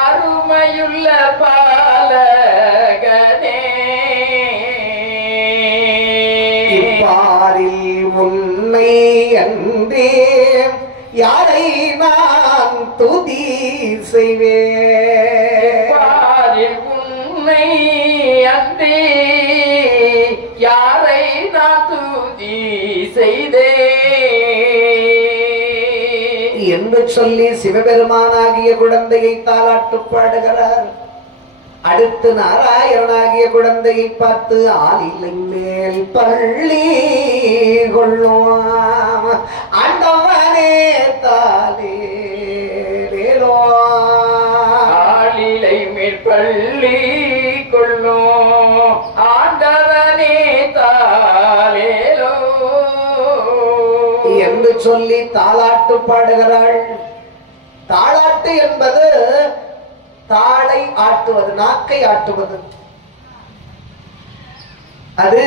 அருமையுள்ள பாலகனே பாரில் உன்னை அன்றே யாரை நான் துதி செய்வேன் பாரில் உன்னை அன்றே யாரை நான் துதி செய்தே என்று சொல்லி சிவபெருமானாகிய குழந்தையை தாலாட்டு பாடுகிறார். அடுத்து நாராயணனாகிய குழந்தையை பார்த்து ஆளிலை மேல் பள்ளி கொள்ளும் ஆண்டவனே தாலேலோ ஆளிலை மேல் பள்ளி கொள்ளும் ஆண்டவனே தாலேலோ என்று சொல்லி தாலாட்டு பாடுகிறாள். தாலாட்டு என்பது தாளை ஆட்டுவது, நாக்கை ஆட்டுவது. அது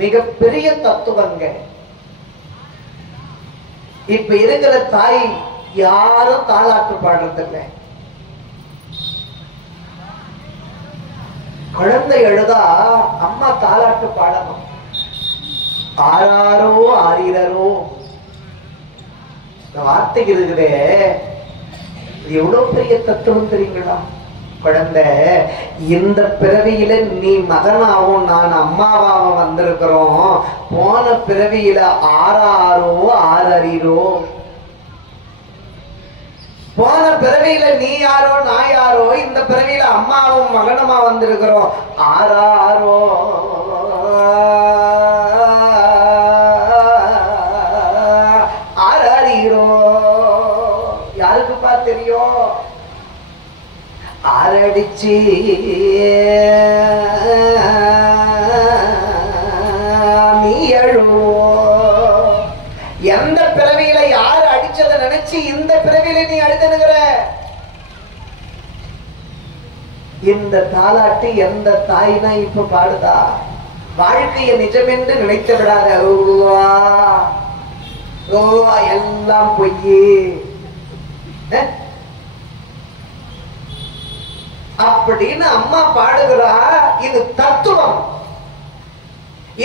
மிகப்பெரிய தத்துவங்க. இப்ப இருக்கிற தாய் யாரும் தாலாட்டு பாடுறதில்லை. குழந்தை எழுதா அம்மா தாலாட்டு பாடணும். ஆறாரோ ஆறீரோ இந்த வார்த்தைக்கு இருக்குதே, எவ்வளவு பெரிய தத்துவம் தெரியுங்களா? குழந்தை இந்த பிறவியில நீ மகனாவும் நான் அம்மாவாவும் வந்திருக்கிறோம். போன பிறவியில ஆறாரோ ஆறறிரோ, போன பிறவியில நீ யாரோ நான் யாரோ, இந்த பிறவியில அம்மாவும் மகனமா வந்திருக்கிறோம். ஆறாரோ ஆறறிரோ யாருக்குப்பா தெரியும்? ஆறடிச்சு நீ எழுவோ. எந்த பிறவியில யாரு அடிச்சதை நினைச்சு இந்த பிறவியில நீ அழுதுனுகிற? இந்த தாலாட்டு எந்த தாய்னா இப்ப பாடுதா? வாழ்க்கையை நிஜமென்று நினைத்து விடாத. எல்லாம் பொய்யே அப்படின்னு அம்மா பாடுகிறா. இது தத்துவம்.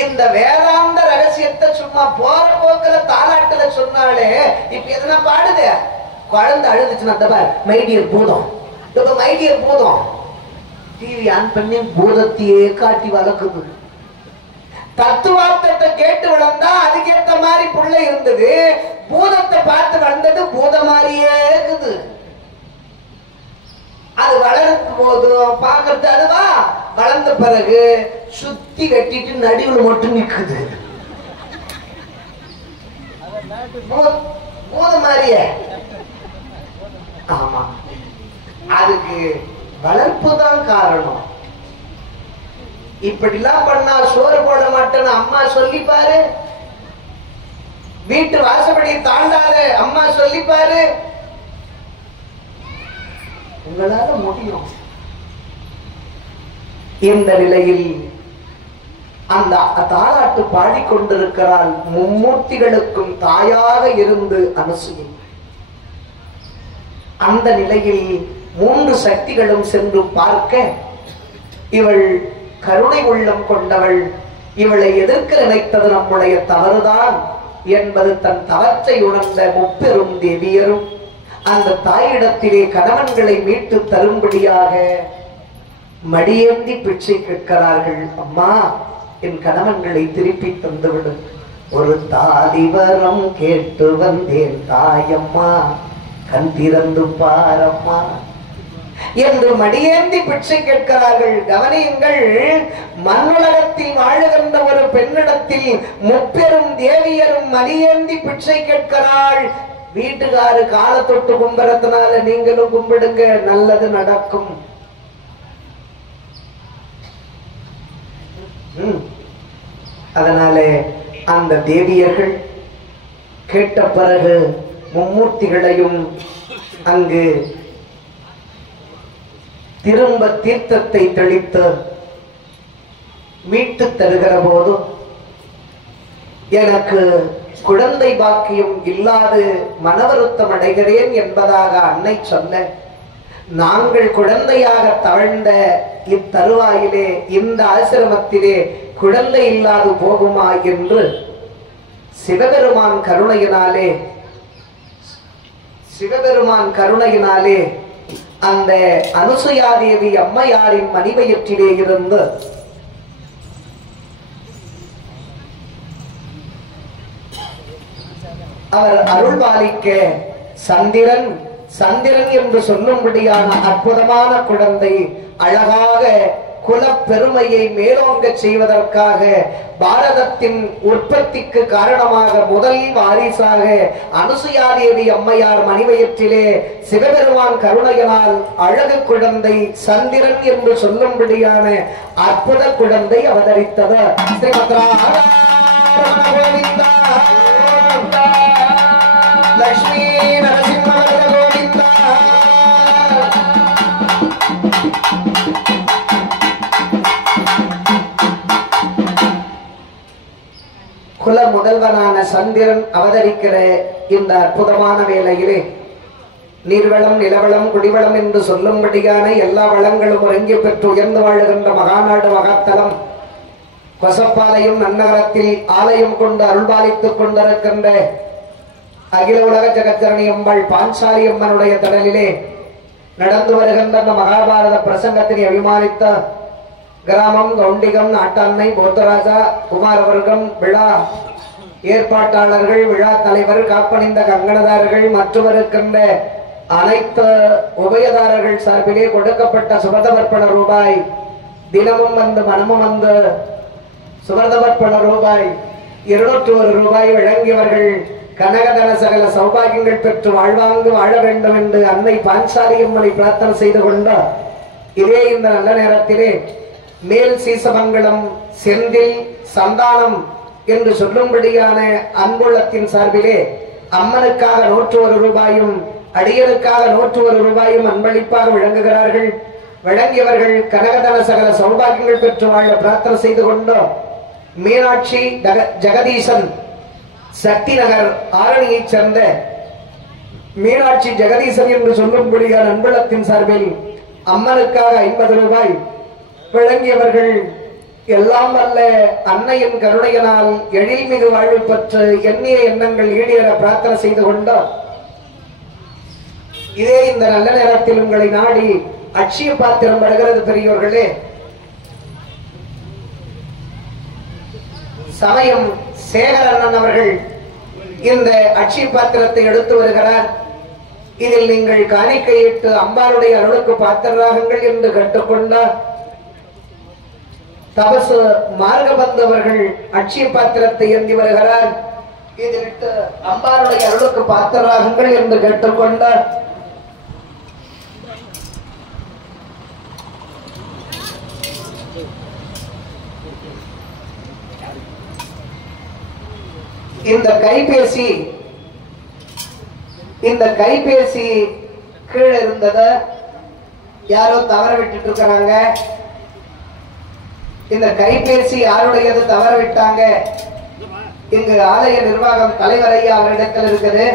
இந்த வேதாந்த ரகசியத்தை சும்மா போற போக்குல தாலாட்டுல சொன்னாலே இப்ப எதுனா பாடுதே. குழந்தை அழுதுச்சுன்னா தபார் மைடியர் பூதம், மைடியர் பூதம். டிவி ஆன் பண்ணி பூதத்தையே காட்டி வளர்க்குது. தத்துவார்த்தத்தை கேட்டு வளர்ந்தா அதுக்கேற்ற மாதிரி புள்ள இருந்தது. பூதத்தை பார்த்து வளர்ந்தது பூத மாதிரியே இருக்குது. அது வளரும் போது பாக்குறது அதுவா, வளர்ந்த பிறகு சுத்தி கட்டிட்டு நடுவில் மட்டும் நிக்குது. பூத மாதிரியே. ஆமா, அதுக்கு வளர்ப்பு தான் காரணம். இப்படிலாம் பண்ணா சோறு போட மாட்டேன்னு அம்மா சொல்லிப்பாரு. வீட்டு வாசப்படியை தாண்டாத அம்மா சொல்லிப்பாரு. உங்களால முடியும். இந்த நிலையில் அந்த தாலாட்டு பாடிக்கொண்டிருக்கிறாள். மும்மூர்த்திகளுக்கும் தாயாக இருந்து அனுசுயை. அந்த நிலையில் 3 சக்திகளும் சென்று பார்க்க, இவள் கருணை உள்ளம் கொண்டவள், இவளை எதிர்க்க நினைத்தது நம்முடைய தவறுதான் என்பது தன் தவற்றை உணர்ந்த முப்பெரும் தேவியரும் அந்த தாயிடத்திலே கணவன்களை மீட்டு தரும்படியாக மடியேந்தி பிச்சை கேட்கிறார்கள். அம்மா, என் கணவன்களை திருப்பி தந்துவிடு. ஒரு தாதிவரம் கேட்டு வந்தேன் தாயம்மா, கண் திறந்து பாரம்மா என்று மடியேந்தி பிச்சை கேட்கிறார்கள். கவனியுங்கள், மண்ணுலகத்தில் வாழுகின்ற ஒரு பெண்ணிடத்தில் முப்பெரும் தேவியரும் மடியேந்தி பிச்சை கேட்கிறாள். வீட்டுக்காரு காலை தொட்டு கும்புறதுனால நீங்களும் கும்பிடுங்க, நல்லது நடக்கும். அதனாலே அந்த தேவியர்கள் கேட்ட பிறகு மும்மூர்த்திகளையும் அங்கு திரும்ப தீர்த்தத்தை தெளித்து மீட்டு தருகிற போது எனக்கு குழந்தை பாக்கியம் இல்லாது மனவருத்தம் அடைகிறேன் என்பதாக அன்னை சொல்ல, நாங்கள் குழந்தையாக தவழ்ந்த இத்தருவாயிலே இந்த ஆசிரமத்திலே குழந்தை இல்லாது போகுமா என்று சிவபெருமான் கருணையினாலே அந்த அனுசுயாதேவி அம்மையாரின் மணிவயிற்றிலே இருந்து அவர் அருள்பாலிக்க சந்திரன் என்று சொல்லும்படியான அற்புதமான குழந்தை அழகாக குலப்பெருமையை மேலோங்க செய்வதற்காக பாரதத்தின் உற்பத்திக்கு காரணமாக முதல் வாரிசாக அனுசுயாதேவி அம்மையார் மணிவயிற்றிலே சிவபெருமான் கருணையினால் அழகு குழந்தை சந்திரன் என்று சொல்லும்படியான அற்புத குழந்தை அவதரித்தது. லட்சுமி நரசிம்ம கோவிந்தா. குல முதல்வனான சந்திரன் அவதரிக்கிற இந்த அற்புதமான வேளையிலே நீர்வளம் நிலவளம் குடிவளம் என்று சொல்லும்படியான எல்லா வளங்களும் ஒருங்கி பெற்று உயர்ந்து வாழுகின்ற மகாநாடு மகாத்தலம் கொசப்பாளையம் நன்னகரத்தில் ஆலயம் கொண்டு அருள்பாலித்துக் கொண்டிருக்கின்ற அகில உலக ஜெகஜனனி அம்பாள் பாஞ்சாலி அம்மனுடைய கடலிலே நடந்து வருகின்ற மகாபாரத பிரசங்கத்தினை அபிமானித்த கிராமம் கவுண்டிகம் நாட்டாண்மை போத்தராஜா குமாரவர்க்கம் விழா ஏற்பாட்டாளர்கள் விழா தலைவர் காப்பணிந்த கங்கணதாரர்கள் மற்றும் இருக்கின்ற அனைத்து உபயதாரர்கள் சார்பிலே கொடுக்கப்பட்ட சுபதமர்ப்பண ரூபாய் தினமும் வந்து மனமும் வந்து சுபதமர்ப்பண ரூபாய் 201 ரூபாய் வழங்கியவர்கள் கனகதன சகல சௌபாகியங்கள் பெற்று வாழ்வாங்கு வாழ வேண்டும் என்று அன்னை பாஞ்சாலி அம்மனை பிரார்த்தனை செய்து கொண்டார். இதே இந்த நல்ல நேரத்திலே மேல் சீசமங்கலம் செந்தில் சந்தானம் என்று சொல்லும்படியான அன்புள்ளத்தின் சார்பிலே அம்மனுக்காக 101 ரூபாயும் அடியனுக்காக 101 ரூபாயும் அன்பளிப்பாக வழங்குகிறார்கள். வழங்கியவர்கள் கனகதன சகல சௌபாகியங்கள் பெற்று வாழ பிரார்த்தனை செய்து கொண்டோம். மீனாட்சி ஜெகதீசன் சக்தி நகர் ஆரணியைச் சேர்ந்த மீனாட்சி ஜெகதீசன் என்று சொல்லும்படியான அன்புள்ளத்தின் சார்பில் அம்மனுக்காக 50 ரூபாய் வழங்கியவர்கள் எல்லாம் அல்ல அன்னையின் கருணையினால் எழில்மிகு வாழ்வு பெற்று எண்ணிய எண்ணங்கள் ஈடேற பிரார்த்தனை செய்து கொண்டார். இதே இந்த நல்ல நேரத்தில் உங்களை நாடி அட்சய பாத்திரம் வருகிறது. பெரியோர்களே, சமயம் சேகரண்ணன் அவர்கள் இந்த அட்சய பாத்திரத்தை எடுத்து வருகிறார். இதில் நீங்கள் காணிக்கையிட்டு அம்பாளுடைய அருளுக்கு பாத்திரராகுங்கள் என்று கேட்டுக்கொண்டார். தபசு மார்கபந்தவர்கள் அட்சய பாத்திரத்தை ஏந்தி வருகிறார். இதிலிட்டு அம்பாளுடைய அருளுக்கு பாத்திரராகுங்கள் என்று கேட்டுக்கொண்டார். இந்த கைபேசி கீழே இருந்தத யாரோ தவற விட்டுட்டு இருக்கிறாங்க. இந்த கைபேசி யாருடையது தவற விட்டாங்க. இங்கு ஆலய நிர்வாகம் தலைவர் ஐயா அவரிடத்தில் இருக்குது.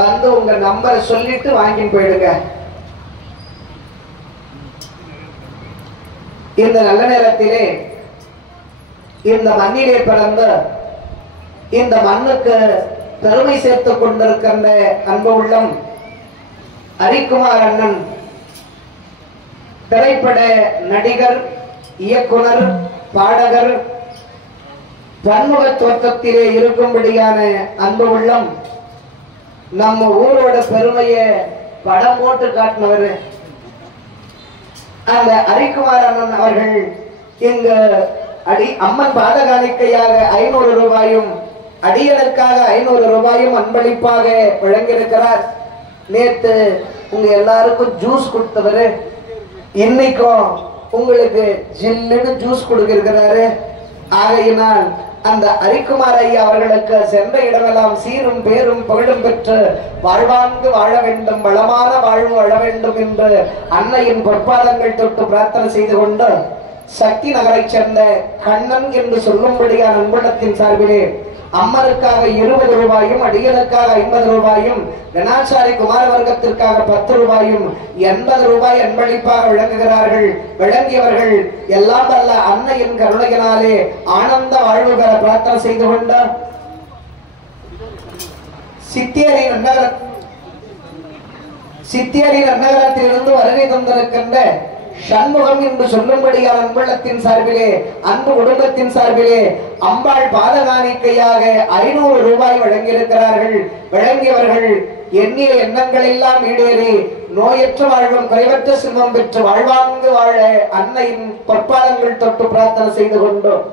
வந்து உங்க நம்பரை சொல்லிட்டு வாங்கி போயிடுங்க. இந்த நல்ல நேரத்திலே இந்த மண்ணிலே பிறந்த இந்த மண்ணுக்கு பெருமை சேர்த்துக் கொண்டிருக்கின்ற அன்பு உள்ளம் ஹரிக்குமார் அண்ணன் திரைப்பட நடிகர், இயக்குனர், பாடகர், பன்முக தோற்றத்திலே இருக்கும்படியான அன்பு உள்ளம் நம்ம ஊரோட பெருமையை படம் போட்டு காட்டினவர் அந்த ஹரிக்குமார் அண்ணன் அவர்கள் இங்கு அம்மன் பாதகாணிக்கையாக 500 ரூபாயும் அடியனுக்காக 500 ரூபாயும் அன்பளிப்பாக வழங்கியிருக்கிறார். நேத்து உங்க எல்லாருக்கும் ஜூஸ் கொடுத்தவரு இன்னைக்கும் உங்களுக்கு ஜில்லுன்னு ஜூஸ் கொடுக்கிறாரு. ஆகையினால் அந்த ஹரிக்குமார் ஐயா அவர்களுக்கு சென்ற இடமெல்லாம் சீரும் பேரும் புகழும் பெற்று வாழ்வாங்கு வாழ வேண்டும், வளமான வாழ்வு வாழ வேண்டும் என்று அன்னையின் பொற்பாதங்கள் தொட்டு பிரார்த்தனை செய்து கொண்டு சக்தி நகரை சேர்ந்த கண்ணன் என்று சொல்லும்படியான அன்புள்ளத்தின் சார்பிலே அம்மனுக்காக 20 ரூபாயும், அடியனுக்காக 50 ரூபாயும், கணாச்சாரி குமார வர்க்கத்திற்காக 10 ரூபாயும் 80 ரூபாய் அன்பளிப்பாக வழங்குகிறார்கள். வழங்கியவர்கள் எல்லாம் வல்ல அன்னையின் கருணையினாலே ஆனந்த வாழ்வு பெற பிரார்த்தனை செய்து கொண்டார். சித்தியரின் அன்னகரத்திலிருந்து வருகை தந்திருக்கின்ற சண்முகம் என்று சொல்லும்படியான அன்புள்ளத்தின் சார்பிலே, அன்பு குடும்பத்தின் சார்பிலே அம்பாள் பாதகாணிக்கையாக 500 ரூபாய் வழங்கியிருக்கிறார்கள். வழங்கியவர்கள் எண்ணிய எண்ணங்கள் எல்லாம் ஈடேறி நோயற்ற வாழ்வும் குறைவற்ற செல்வம் பெற்று வாழ்வாங்கு வாழ அன்னையின் பொற்பாதங்கள் தொட்டு பிரார்த்தனை செய்து கொண்டோம்.